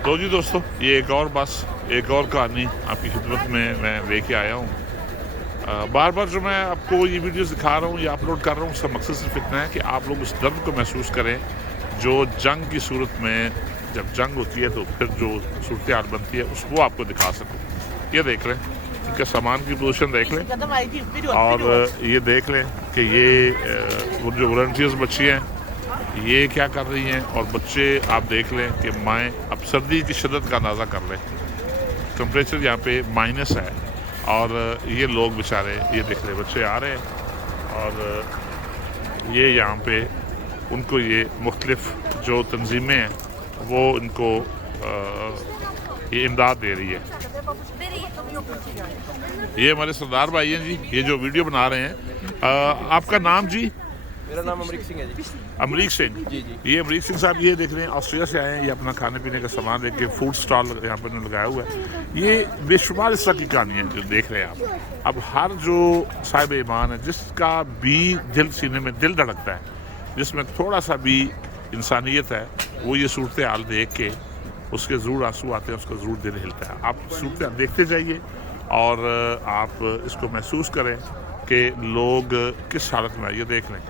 तो जी दोस्तों, ये एक और कहानी आपकी खिदमत में मैं लेके आया हूँ। बार बार जो मैं आपको ये वीडियोस दिखा रहा हूँ या अपलोड कर रहा हूँ, उसका मकसद सिर्फ इतना है कि आप लोग उस दर्द को महसूस करें जो जंग की सूरत में, जब जंग होती है तो फिर जो सूरत हाल बनती है उसको आपको दिखा सकूँ। ये देख लें, इनके सामान की पोजीशन देख लें, और ये देख लें कि ये वो जो वॉलंटियर्स बच्ची हैं ये क्या कर रही हैं, और बच्चे आप देख लें कि माएँ अब सर्दी की शिद्दत का अंदाज़ा कर लें। टेम्परेचर यहाँ पे माइनस है, और ये लोग बेचारे, ये देख रहे बच्चे आ रहे हैं, और ये यहाँ पे उनको ये मुख्तलिफ जो तंजीमें हैं वो इनको ये इमदाद दे रही है। ये हमारे सरदार भाई हैं जी, ये जो वीडियो बना रहे हैं। आपका नाम जी? मेरा नाम अमरीक सिंह है जी। अमरीक सिंह जी जी। ये अमरीक सिंह साहब, ये देख रहे हैं ऑस्ट्रेलिया से आए हैं। ये अपना खाने पीने का सामान लेके फूड स्टॉल यहाँ पर लगाया हुआ है। ये बेशुमार इस तरह की कहानियाँ जो देख रहे हैं आप। अब हर जो साहिब ईमान है, जिसका भी दिल, सीने में दिल धड़कता है, जिसमें थोड़ा सा भी इंसानियत है, वो ये सूरत हाल देख के उसके ज़रूर आंसू आते हैं, उसका ज़रूर दिल हिलता है। आप सूरत हाल देखते जाइए और आप इसको महसूस करें कि लोग किस हालत में है। ये देख लें,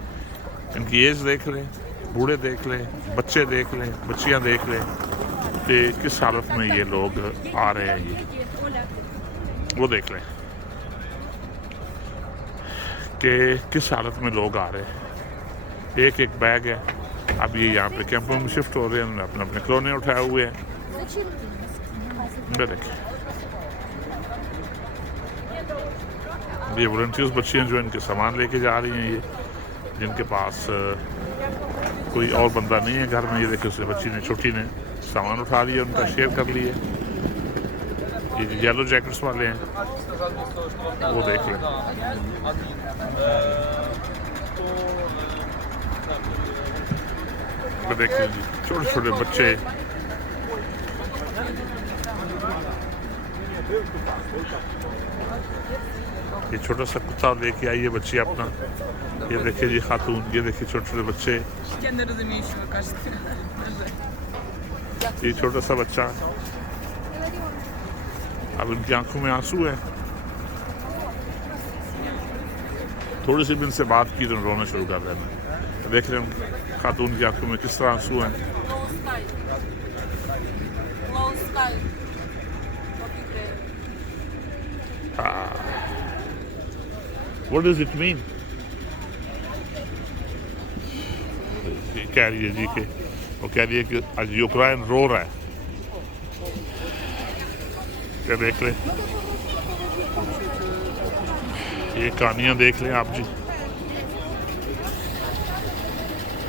इनकी एज देख लें, बूढ़े देख लें, बच्चे देख लें, बच्चियां देख लें कि किस हालत में ये लोग आ रहे हैं। ये वो देख लें कि किस हालत में लोग आ रहे हैं। एक एक बैग है। अब ये यहाँ पे कैंपों में शिफ्ट हो रहे हैं, उन्होंने अपने अपने खिलौने उठाए हुए हैं। देखिए, ये वॉलंटियर्स बच्चियाँ जो इनके सामान लेके जा रही हैं, ये जिनके पास कोई और बंदा नहीं है घर में। ये देखिए, उस बच्ची ने, छोटी ने सामान उठा लिया, उनका शेयर कर लिए। ये येलो जैकेट्स वाले हैं, वो देख लें। देखिए जी, छोटे छोटे बच्चे। ये छोटा सा कुत्ता लेके आई है बच्ची अपना। ये देखिए जी खातून, ये देखिए छोटे छोटे बच्चे। ये छोटा सा बच्चा, अब इनकी आंखों में आंसू है। थोड़ी सी भी इनसे बात की तो रोना शुरू कर देना। देख रहे हैं खातून की आंखों में किस तरह आंसू हैं। What does it mean? कह रही है जी कि वो कह रही है कि आज यूक्रेन रो रहा है। क्या देख लें, ये कहानियाँ देख लें आप जी।